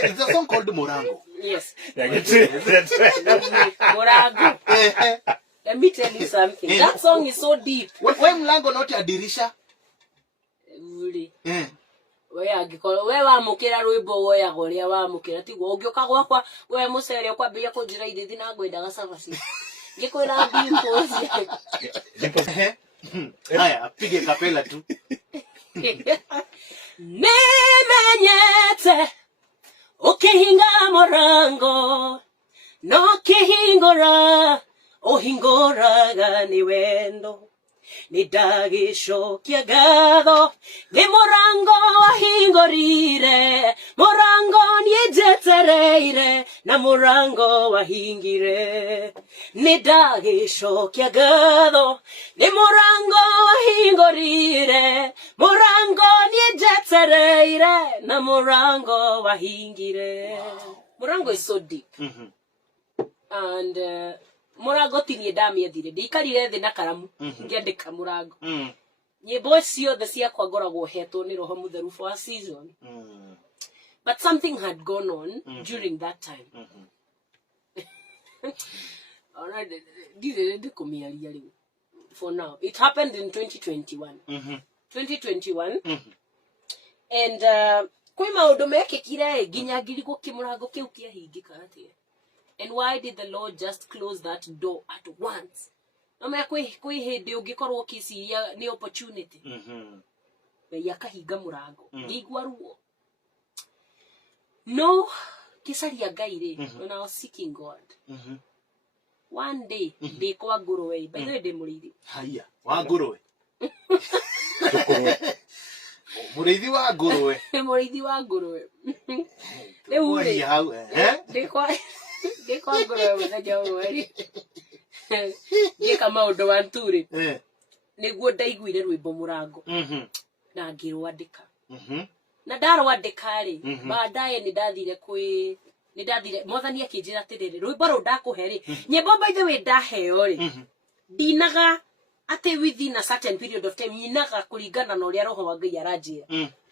There's a song called Morango. Yes. Morango. Let me tell you something. That song is so deep. When mlango not a dirisha? Really? We wa mukira rwimbo woya goria wa mukira tiguo ungioka gwakwa we mucere kwambia kunjira ithithi na ngwendaga cabaci ngikwira bimpozi Haya apige kapela tu. Memenyete ukihinga morango no kihingora ohingora ni wendo ni dagishokia gatho ni morango wahingorire morango niejetereire na morango wahingire ni dagishokia gatho ni morango wahingorire morango niejetereire na morango wahingire. Morango is so deep. And Morango tinie ndamia thire ndikarire thi na karamu ngiandika Morango nyimbo ciothe ciakwa ngoragwo hetwo ni roho mutheru for a season. But something had gone on during that time. Alright, ndikumiaria riu. For now, it happened in 2021. 2021. And kwi maundu mekikire nginya ngirigwo kimurango kiu kiahingika atia. And why did the Lord just close that door at once? No me kwi hindi ungikorwo kiciria ni opportunity. Yakahinga murango. Ngigwa ruo. No, kisaria Ngai when I was seeking God. One day, ndikwa nguruwe. By the way, ndimurithi. Haya, wa nguruwe. Murithi wa nguruwe. Murithi wa nguruwe. Riu ri hau ndikwa nguruwe muthenya umwe. Ngika maundu wa nturi. Niguo ndaiguire rwimbo Murango. Na ngirwandika. Na ndarwandika ri, baadaye ni ndathire mwathani akinjira atiriri rwimbo ru ndakuhe ri nyimbo by the way ndaheo ri ndinaga ate within a certain period of time nyinaga kuringana na uria roho wa Ngai aranjira.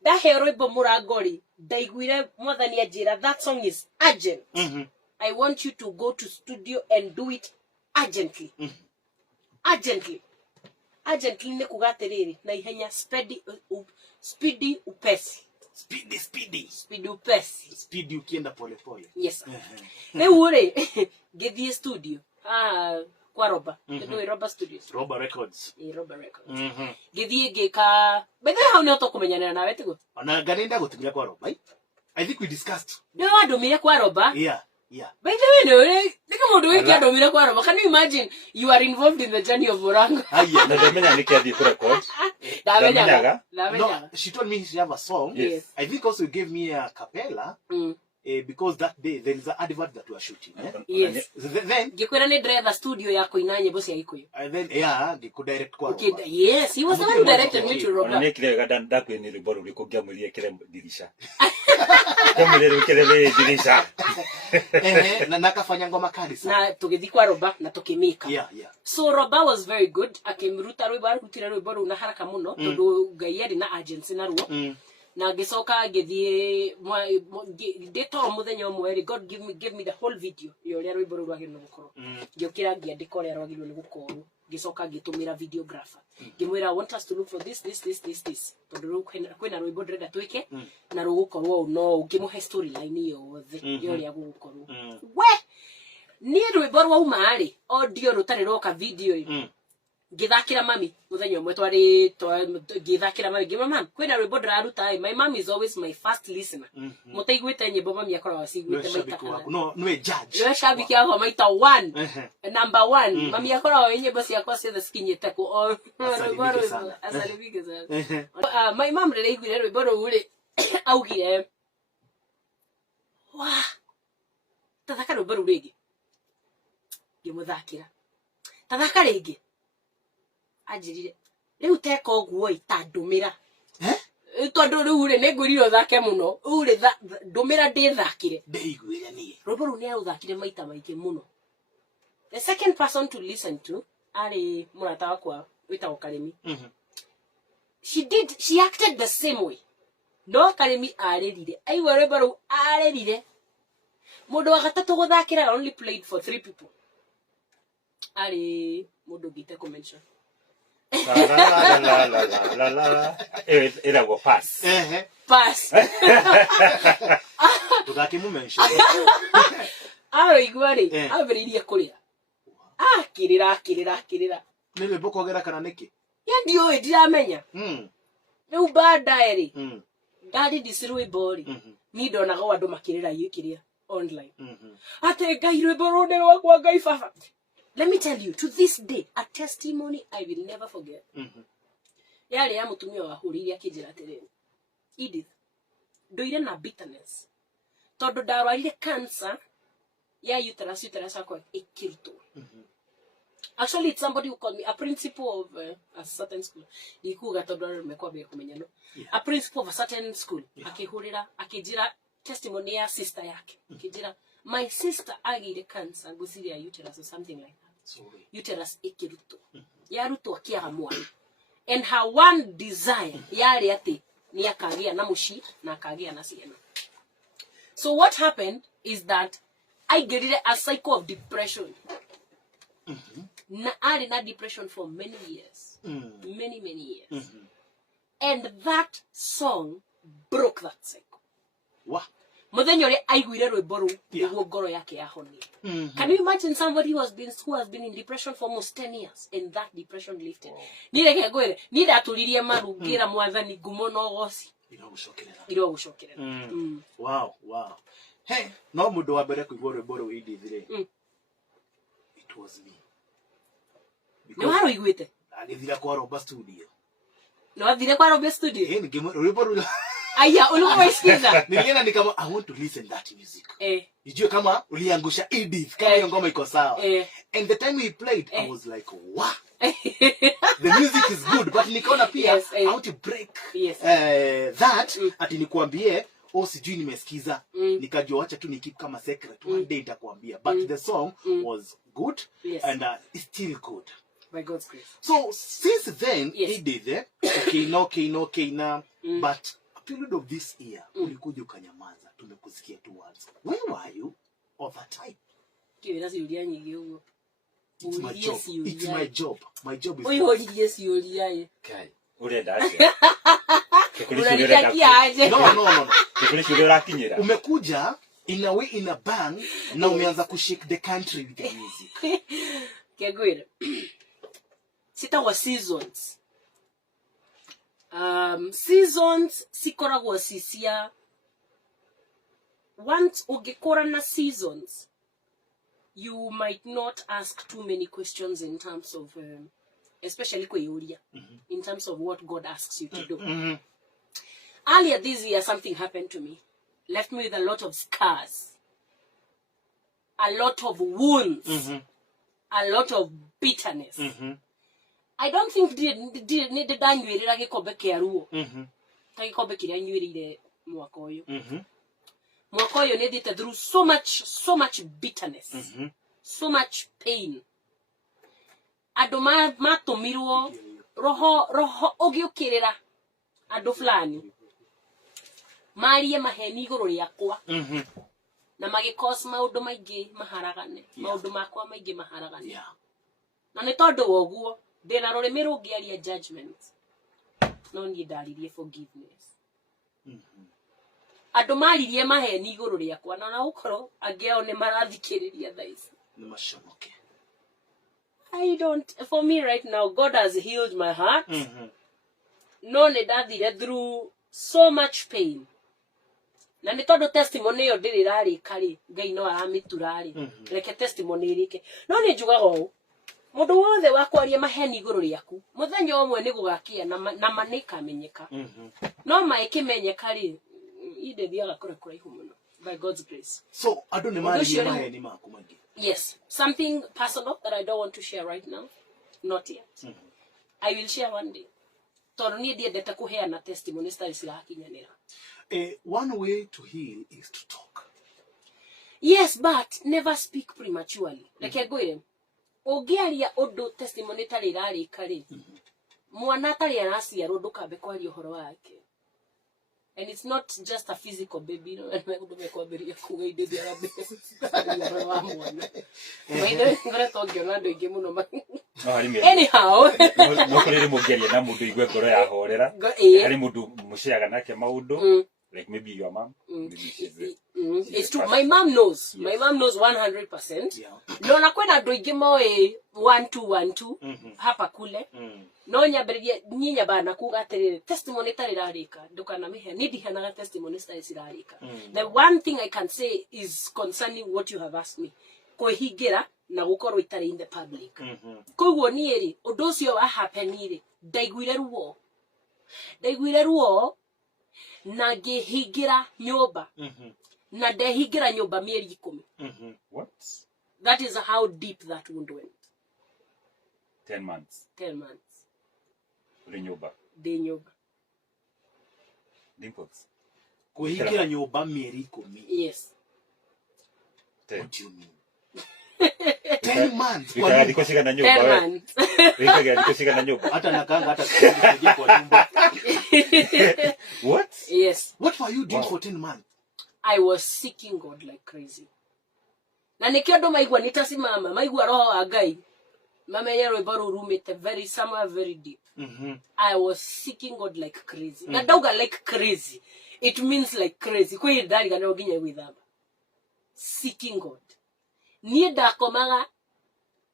Ndaheo rwimbo Murango ri ndaiguire mwathani anjira that song is urgent. I want you to go to studio and do it urgently. Urgently ne kugatiriri na ihenya speedy upesi. Speedy upesi. Speedy ukienda pole pole. Yes. Ure ngithie studio. Kwa Roba. Ndio Roba Studios. Roba Records. Roba Records. Ngithie ngika. Bethe hau ni otokumenyana nawe tigo. Ona ngarinda gutumira kwa Roba. I think we discussed. Ndio wandomire kwa Roba. Yeah. By the way, no, mundu wiki adomira kwa Roba. Can you imagine you are involved in the journey of Morango? Na ndamenya nikiathi ku record. Ndamenya. No, she told me she have a song. Yes. I think also you gave me a cappella. Because that day there is an advert that we are shooting. Yes. Then gikwira ni driver studio ya kuina nyimbo cia Gikuyu. And then giku direct kwa Roba. Yes, he was the one who directed me to Roba. Ni kile gada ndakwe ni riboro liko giamulie kile dirisha. Giamulie kile dirisha. Na nakafanya ngoma kali sana. Na tugithi kwa Roba na tukimika. Yeah. So Roba was very good. Akimruta rwimbo arutira rwimbo ru na haraka muno tondu Ngai ari na agency na ruo. Na gicoka ngithie ndito muthenya umwe God give me the whole video yo ria rwimbo rwagirwo ni gukorwo ngiokira ngiandika ria rwagirwo ni gukorwo gicoka ngitumira videographer ngimwira I want us to look for this tondu kwina rwimbo ndrenda twike na rugukorwo no ngimuhe storyline yothe yo ria gukorwo we ni rwimbo rwauma ri audio rutari roka video ngithakira mami muthenya umwe twari ngithakira mami ngimama kwina rwimbo ndiraruta my mom is always my first listener mutaiguite nyimbo mami akoragwo ciguite maita kana no judge yo shabiki yako maita 1 number 1 mami akoragwo nyimbo ciakwa ciothe cikinyite ku asaribike sana my mom ndiraiguire rwimbo ruu ri augire wa tathaka rwimbo ruu ringi ngimuthakira tathaka ringi ajirire riu teka oguo itandumira tondu riu ri ningwiriro thake muno uri ndumira ndithakire ndeiguire nie rwimbo ru ni uthakire maita maingi muno. The second person to listen to ari murata wakwa witagwo Karimi. She acted the same way no Karimi arerire aigua rwimbo rou arerire mundu wa gatatu guthakira only played for 3 people ari mundu ngite ku mention la era go pass pass tugakimu mention aro igwari abiririe kuria kirira nile boko gera kana niki ndio ndiramenya riu baadaye ndari disirwe bori ni ndonaga andu makirira yikiria online ate ngai rwimbo runde rwakwa ngai baba. Let me tell you, to this day, a testimony I will never forget. Yale ya mutumia wa huriri akijira tereni Edith ndoire na bitterness tondu ndarwarire cancer ya uterus akwa ikiruto. Actually, it's somebody who called me, a principal of a certain school. Nikuga tondu mekwambia kumenya no. A principal of a certain school. Akihurira akijira testimony ya sister yake. Akijira my sister agire cancer gusiria uterus or something like that. Sorry. Uterus ikiruto. Yaruto akiaga mwana. And her one desire yari ati ni akagia na Mucii na akagia na ciana. So what happened is that I get a cycle of depression. I had depression for many years. Many years. And that song broke that cycle. Wow. Muthenya uri aiguire rwimbo ru niguo ngoro yake yahonia. Can you imagine somebody who has been in depression for almost 10 years and that depression lifted? Ni reke ngwire ni ndaturirie marungira mwathani ngumo no goci iro gucokerera. Wow. Hey, no mundu wa mbere kuigua rwimbo ru Edith it was me. Ni waro iguite agithira kwa Roba studio. No athire kwa Roba studio. Ngimo rwimbo ru aya ulikuwa isikiza nilienda nikama I want to listen that music. Nijue kama uliangusha Edith kama hiyo ngoma iko sawa. And the time he played I was like wow. The music is good but nikaona pia I want to break that ati nikuambie sijui nimesikiza nikajua acha tu nikip kama secret one day nitakwambia but the song was good and it's still good by God's grace. So since then he did okay now but a period of this year ulikuja ukanyamaza tumekusikia tu words. Where were you all the time? Kiwira siulia nyingi huko. It's my job. My job is oyo yes yulia kai urenda aje no Kikulishuria kinyira umekuja in a way in a bang na umeanza kushake the country with the music. Kegwira sita wa seasons seasons sikoragwo sisia once ugekora na seasons you might not ask too many questions in terms of especially kwa yuria in terms of what God asks you to do. Earlier this year something happened to me, left me with a lot of scars, a lot of wounds, a lot of bitterness. I don't think did anyuirira gikombe kia ruo ta gikombe kiria nyuirire mwaka uyu mwaka uyu ni thite through so much bitterness, so much pain. Andu matumirwo roho ugiukirira andu fulani marie maheni iguru riakwa na magicause maundu maingi maharagane maundu makwa maingi maharagane na ni tondu woguo ndina rurimi rungiaria judgment no ni ndaririe forgiveness. Andu maririe maheni iguru riakwa na ukoro angiao ni marathikiriria thaici ni mashomoke. I don't, for me right now, God has healed my heart. No ne dathire through so much pain. Na ni tondu testimony yo ndirirari kari ngai no aramiturari reke testimony irike. No ni njugaga u mundu wothe wakwaria maheni iguru riaku muthenya umwe ni gugakia na manika menyeka. No maikimenyeka ri ide thiaga kura ihu muno by God's grace. So andu ni mari maheni maku mangi. Yes, something personal that I don't want to share right now. Not yet. I will share one day. Torni dia deta kuheana testimony style sila kinyanira. One way to heal is to talk. Yes, but never speak prematurely. Like agwire. Ogiaria odo testimony tali rari kari. Mwana tali arasiaro ndukambe kwaria uhoro wake. And it's not just a physical baby, you know, and I'm going to kuambiria kuga inde dia baby. Anyhow, no kuri mugeria na mundu igwe ngoro ya horera hari mundu mushiaga nake maundu like maybe your mom. It's true. My mom knows. Yes. My mom knows 100%. Yeah. No nakwena ndo igimo 1212 hapa kule. No nyambiririe nyinya bana kuga atiriri testimony tarirarika ndukana mihe nidihanaga testimony tarirarika. The one thing I can say is concerning what you have asked me. Kuhigira na gukorwo itari in the public. Koguo nieri undu ucio wa happenire ndaiguire ruo na ngihingira nyumba na ndehingira nyumba mieri 10. What? That is how deep that wound went. 10 months. Nyumba. Dimples. Kuhingira nyumba mieri 10. Yes. What do you mean? 10 months. Nikushika na nyumba wewe. Nikushika na nyumba. Hata nakanga hata kuja kwa nyumba. What? Yes. What were you doing for 10 months? I was seeking God like crazy. Na nikiondo maigwa nitasimama, maigwa roho wa Ngai. Mama yero ibaru rumete somewhere very deep. I was seeking God like crazy. Na dauga like crazy. It means like crazy. Kwa ndari kana oginya withaba. Seeking God. Niye dakomaga,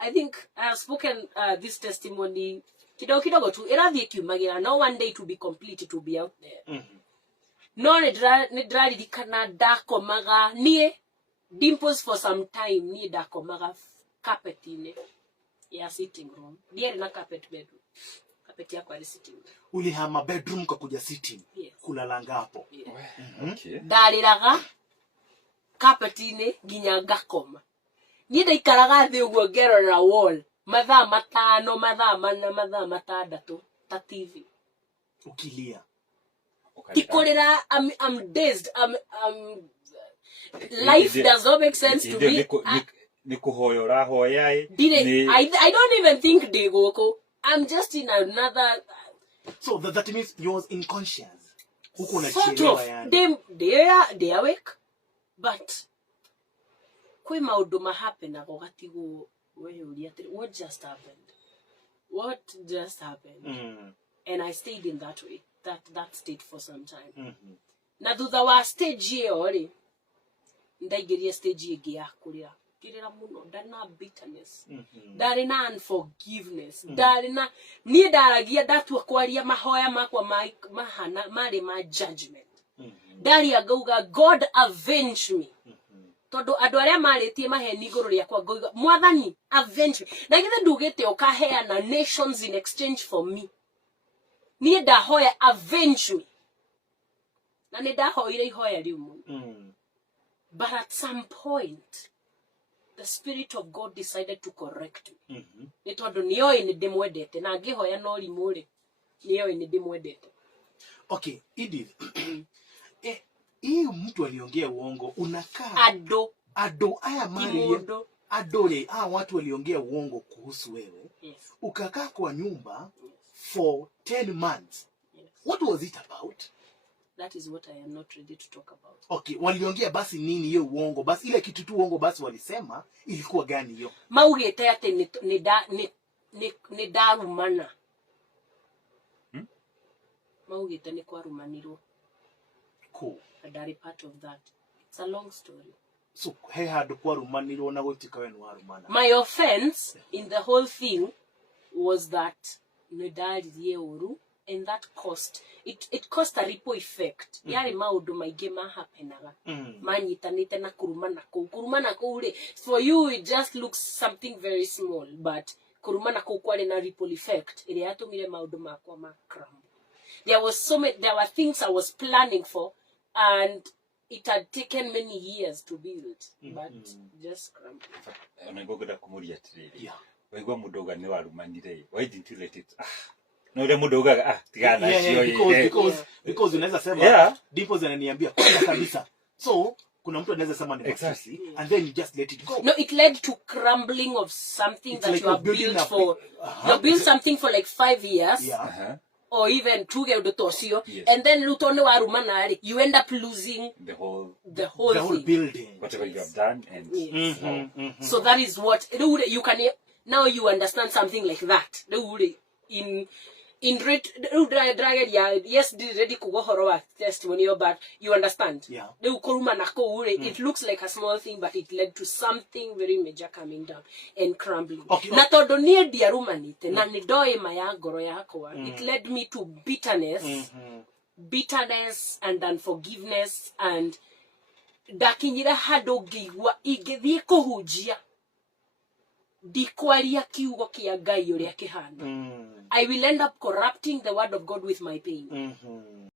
I think I have spoken this testimony kidogo tu erathie kiumagira no one day to be complete, to be out there. No nidraririkana dakomaga niye Dimples for some time niye dakomaga carpet ine ya sitting room ndiye na carpet bedroom, carpet yako ali sitting room. Ulihama bedroom kakuja sitting. Yes. Kulalanga hapo. Okay. Daliraga carpet ine ginya ngakoma niye ndaikaraga thi uguo ngerora wall mathaa 5 mathaa 4 mathaa 6 ta TV ukilia. Tikorera I'm dazed. Life does not make sense to me. Nikuhoyora hoyae. I don't even think Kigooco. I'm just in another. So that means you was unconscious. Sort of. They are awake, but kwe maundu mahappen ago gatigo wewe uliate. What just happened? And I stayed in that way, that state for some time. Na thutha wa stage iyo ri ndaigeria stage igi ya kuria kirira muno ndana bitterness, ndari na unforgiveness, ndari na nie ndaragia ndatua kwaria mahoya makwa mahana mari ma judgment. Ndari agauga God avenge me. Todo andu aria maritie maheni iguru riakwa ngoiga mwathani avenge me. Na githe ndugite ukaheana nations in exchange for me. Nie ndahoya avenge me. Na ne ndahoire ihoya riu muno. But at some point the Spirit of God decided to correct me. Ni tondu nioi ni ndimwendete na ngihoya no rimuri nioi ni ndimwendete. Okay, Edith. Hiyo mtu aliongea uongo unakaa ado aya mali adole watu waliongea uongo kuhusu wewe. Yes. Ukakaa kwa nyumba for 10 months. Yes. What was it about? That is what I am not ready to talk about. Okay, waliongea basi nini hiyo uongo? Basi ile kitu tu uongo basi walisema ilikuwa gani hiyo? Maugete ate ni darumana. Maugete ni kwa rumaniro. Cool. And that is part of that. It's a long story. So, he had kwa rumaniro na gotika wenu warumana. My offense in the whole thing was that nedari oru, and that cost it cost a ripple effect. Yari maundu maige mahapenaga. Manyitanite na kurumana ko ule. For you it just looks something very small, but kurumana ko kwale na ripple effect. Ile yatumire maundu makwa makram. There were things I was planning for, and it had taken many years to build, but just crumbled. Onagogoda kumuria today. Yeah. Wego mudoga ne warumanire. Why didn't you let it? No the mudoga tigana because unaweza sema Dimples ananiambia kwa kabisa. So kuna mtu anaweza sema ni exactly, and then you just let it go. No, it led to crumbling of something that like you have built for. You built something for like 5 years. Yeah. or even tuge undu tocio, and then rutone warumana you end up losing the whole building, whatever you have done. And so that is what you can now you understand something like that in yes did ready kugohoro testimonial, but you understand it looks like a small thing, but it led to something very major coming down and crumbling. Na todo nie diarumanite na nidoe maya ngoro yakwa, it led me to bitterness and unforgiveness, and dakinyira hado ngigwa ingithie kuhunjia dikwaria kiugo kia Ngai uria kihana. I will end up corrupting the word of God with my pain.